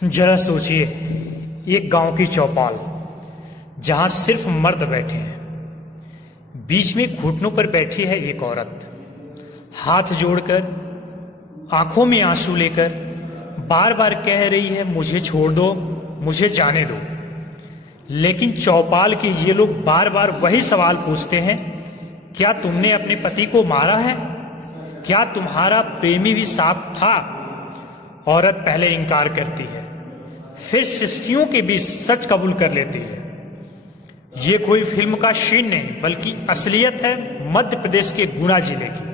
जरा सोचिए, एक गांव की चौपाल जहां सिर्फ मर्द बैठे हैं। बीच में घुटनों पर बैठी है एक औरत, हाथ जोड़कर, आंखों में आंसू लेकर बार बार कह रही है, मुझे छोड़ दो, मुझे जाने दो। लेकिन चौपाल के ये लोग बार बार वही सवाल पूछते हैं, क्या तुमने अपने पति को मारा है? क्या तुम्हारा प्रेमी भी साथ था? औरत पहले इनकार करती है, फिर सिसकियों के बीच सच कबूल कर लेती है। ये कोई फिल्म का सीन नहीं, बल्कि असलियत है मध्य प्रदेश के गुना जिले की।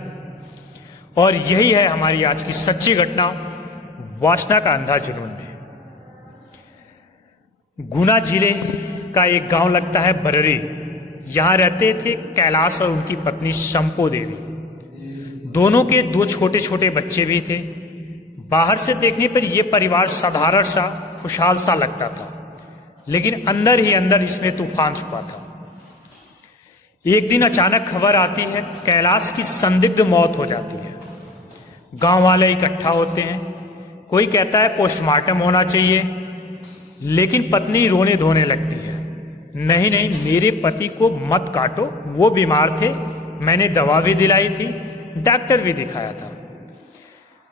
और यही है हमारी आज की सच्ची घटना, वासना का अंधा जुनून में। गुना जिले का एक गांव लगता है बररी। यहां रहते थे कैलाश और उनकी पत्नी शंपो देवी। दोनों के दो छोटे छोटे बच्चे भी थे। बाहर से देखने पर यह परिवार साधारण सा, खुशहाल सा लगता था, लेकिन अंदर ही अंदर इसमें तूफान छुपा था। एक दिन अचानक खबर आती है, कैलाश की संदिग्ध मौत हो जाती है। गांव वाले इकट्ठा होते हैं। कोई कहता है पोस्टमार्टम होना चाहिए, लेकिन पत्नी रोने धोने लगती है। नहीं नहीं, मेरे पति को मत काटो, वो बीमार थे, मैंने दवा भी दिलाई थी, डॉक्टर भी दिखाया था।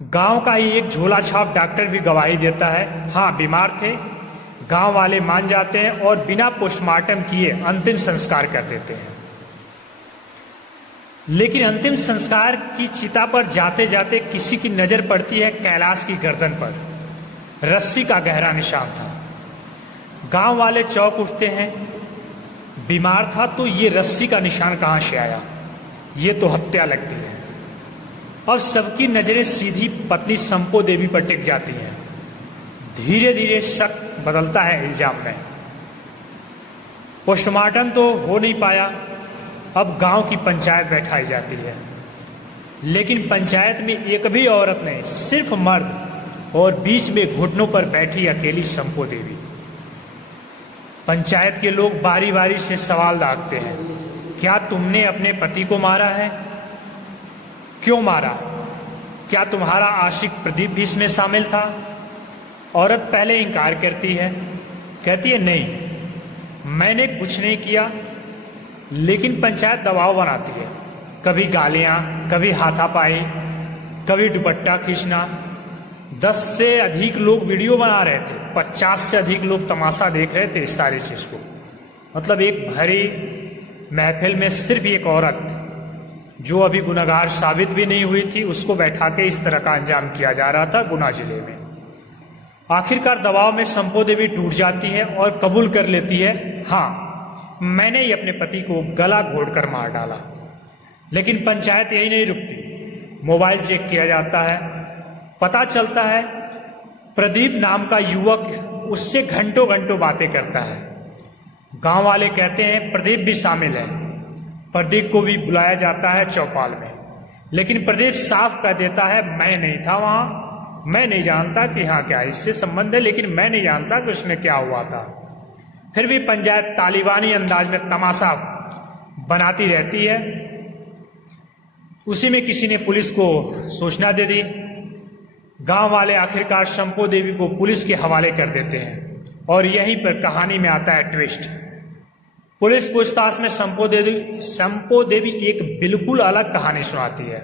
गांव का ही एक झोला छाप डॉक्टर भी गवाही देता है, हाँ बीमार थे। गांव वाले मान जाते हैं और बिना पोस्टमार्टम किए अंतिम संस्कार कर देते हैं। लेकिन अंतिम संस्कार की चिता पर जाते जाते किसी की नजर पड़ती है कैलाश की गर्दन पर। रस्सी का गहरा निशान था। गांव वाले चौंक उठते हैं। बीमार था तो ये रस्सी का निशान कहां से आया? ये तो हत्या लगती है। अब सबकी नजरें सीधी पत्नी शंपो देवी पर टिक जाती हैं। धीरे धीरे शक बदलता है इल्जाम में। पोस्टमार्टम तो हो नहीं पाया। अब गांव की पंचायत बैठाई जाती है, लेकिन पंचायत में एक भी औरत नहीं, सिर्फ मर्द और बीच में घुटनों पर बैठी अकेली शंपो देवी। पंचायत के लोग बारी बारी से सवाल दागते हैं, क्या तुमने अपने पति को मारा है? क्यों मारा? क्या तुम्हारा आशिक प्रदीप भी इसमें शामिल था? औरत पहले इनकार करती है, कहती है नहीं, मैंने कुछ नहीं किया। लेकिन पंचायत दबाव बनाती है, कभी गालियां, कभी हाथापाई, कभी दुपट्टा खींचना। 10 से अधिक लोग वीडियो बना रहे थे, 50 से अधिक लोग तमाशा देख रहे थे इस सारी चीज को। मतलब एक भरी महफिल में सिर्फ एक औरत, जो अभी गुनहगार साबित भी नहीं हुई थी, उसको बैठा के इस तरह का अंजाम किया जा रहा था गुना जिले में। आखिरकार दबाव में शंपो देवी टूट जाती है और कबूल कर लेती है, हाँ मैंने ही अपने पति को गला घोंटकर मार डाला। लेकिन पंचायत यही नहीं रुकती। मोबाइल चेक किया जाता है। पता चलता है प्रदीप नाम का युवक उससे घंटों घंटों बातें करता है। गांव वाले कहते हैं प्रदीप भी शामिल है। प्रदीप को भी बुलाया जाता है चौपाल में, लेकिन प्रदीप साफ कर देता है, मैं नहीं था वहां, मैं नहीं जानता कि हाँ क्या इससे संबंध है, लेकिन मैं नहीं जानता कि उसमें क्या हुआ था। फिर भी पंचायत तालिबानी अंदाज में तमाशा बनाती रहती है। उसी में किसी ने पुलिस को सूचना दे दी। गांव वाले आखिरकार शंपो देवी को पुलिस के हवाले कर देते हैं, और यहीं पर कहानी में आता है ट्विस्ट। पुलिस पूछताछ में शंपो देवी एक बिल्कुल अलग कहानी सुनाती है।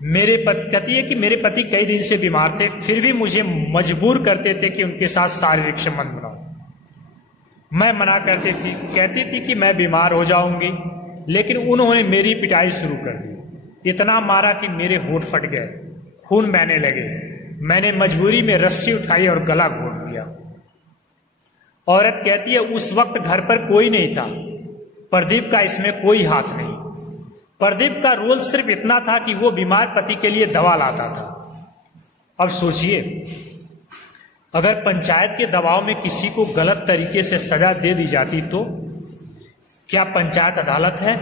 कहती है कि मेरे पति कई दिन से बीमार थे, फिर भी मुझे मजबूर करते थे कि उनके साथ शारीरिक संबंध बनाऊं। मैं मना करती थी, कहती थी कि मैं बीमार हो जाऊंगी, लेकिन उन्होंने मेरी पिटाई शुरू कर दी। इतना मारा कि मेरे होंठ फट गए, खून बहने लगे। मैंने मजबूरी में रस्सी उठाई और गला घोंट दिया। औरत कहती है उस वक्त घर पर कोई नहीं था, प्रदीप का इसमें कोई हाथ नहीं। प्रदीप का रोल सिर्फ इतना था कि वो बीमार पति के लिए दवा लाता था। अब सोचिए, अगर पंचायत के दबाव में किसी को गलत तरीके से सजा दे दी जाती तो क्या पंचायत अदालत है?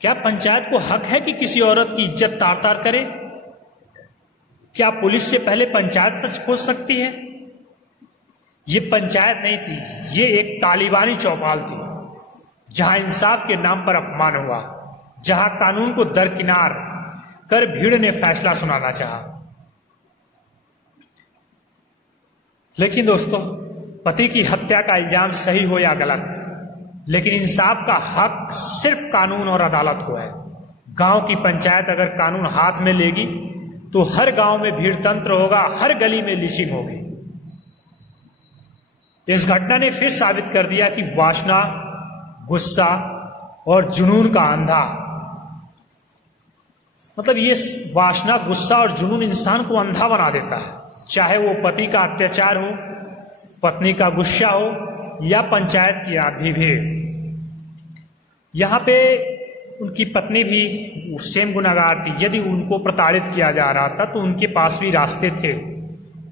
क्या पंचायत को हक है कि किसी औरत की इज्जत तार तार करे? क्या पुलिस से पहले पंचायत सच खोज सकती है? ये पंचायत नहीं थी, ये एक तालिबानी चौपाल थी, जहां इंसाफ के नाम पर अपमान हुआ, जहां कानून को दरकिनार कर भीड़ ने फैसला सुनाना चाहा। लेकिन दोस्तों, पति की हत्या का इल्जाम सही हो या गलत, लेकिन इंसाफ का हक सिर्फ कानून और अदालत को है। गांव की पंचायत अगर कानून हाथ में लेगी तो हर गांव में भीड़ तंत्र होगा, हर गली में लिचिंग होगी। इस घटना ने फिर साबित कर दिया कि वासना, गुस्सा और जुनून का अंधा, मतलब ये वासना, गुस्सा और जुनून इंसान को अंधा बना देता है। चाहे वो पति का अत्याचार हो, पत्नी का गुस्सा हो या पंचायत की आधी भीड़। यहां पे उनकी पत्नी भी सेम गुनाहगार थी। यदि उनको प्रताड़ित किया जा रहा था तो उनके पास भी रास्ते थे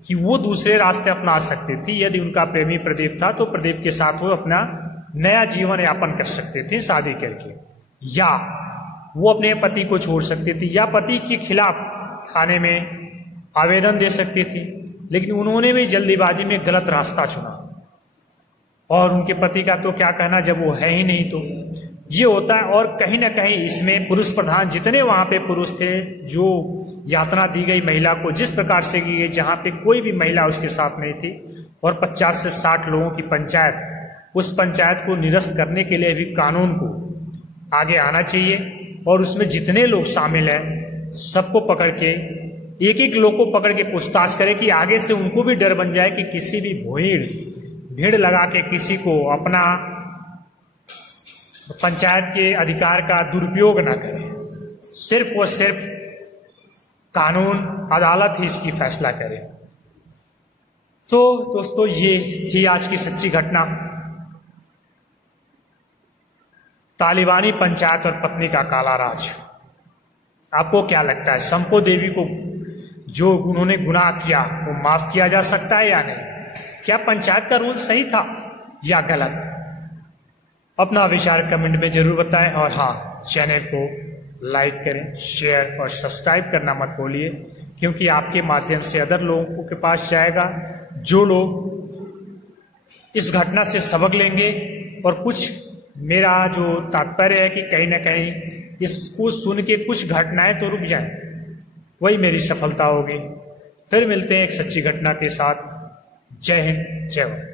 कि वो दूसरे रास्ते अपना सकती थी। यदि उनका प्रेमी प्रदीप था तो प्रदीप के साथ वो अपना नया जीवन यापन कर सकते थे शादी करके, या वो अपने पति को छोड़ सकती थी, या पति के खिलाफ थाने में आवेदन दे सकती थी। लेकिन उन्होंने भी जल्दीबाजी में गलत रास्ता चुना। और उनके पति का तो क्या कहना जब वो है ही नहीं, तो ये होता है। और कहीं ना कहीं इसमें पुरुष प्रधान, जितने वहां पे पुरुष थे, जो यातना दी गई महिला को जिस प्रकार से की गई, जहां पे कोई भी महिला उसके साथ नहीं थी, और 50 से 60 लोगों की पंचायत, उस पंचायत को निरस्त करने के लिए भी कानून को आगे आना चाहिए। और उसमें जितने लोग शामिल हैं सबको पकड़ के, एक एक लोग को पकड़ के पूछताछ करें कि आगे से उनको भी डर बन जाए कि किसी भी भीड़ लगा के किसी को अपना पंचायत के अधिकार का दुरुपयोग ना करें। सिर्फ और सिर्फ कानून, अदालत ही इसकी फैसला करे। तो दोस्तों, ये थी आज की सच्ची घटना, तालिबानी पंचायत और पत्नी का काला राज। आपको क्या लगता है, संपो देवी को जो उन्होंने गुनाह किया वो माफ किया जा सकता है या नहीं? क्या पंचायत का रूल सही था या गलत? अपना विचार कमेंट में जरूर बताएं। और हाँ, चैनल को लाइक करें, शेयर और सब्सक्राइब करना मत भूलिए, क्योंकि आपके माध्यम से अदर लोगों के पास जाएगा, जो लोग इस घटना से सबक लेंगे। और कुछ, मेरा जो तात्पर्य है कि कहीं ना कहीं इसको सुन के कुछ घटनाएं तो रुक जाएं, वही मेरी सफलता होगी। फिर मिलते हैं एक सच्ची घटना के साथ। जय हिंद, जय भारत।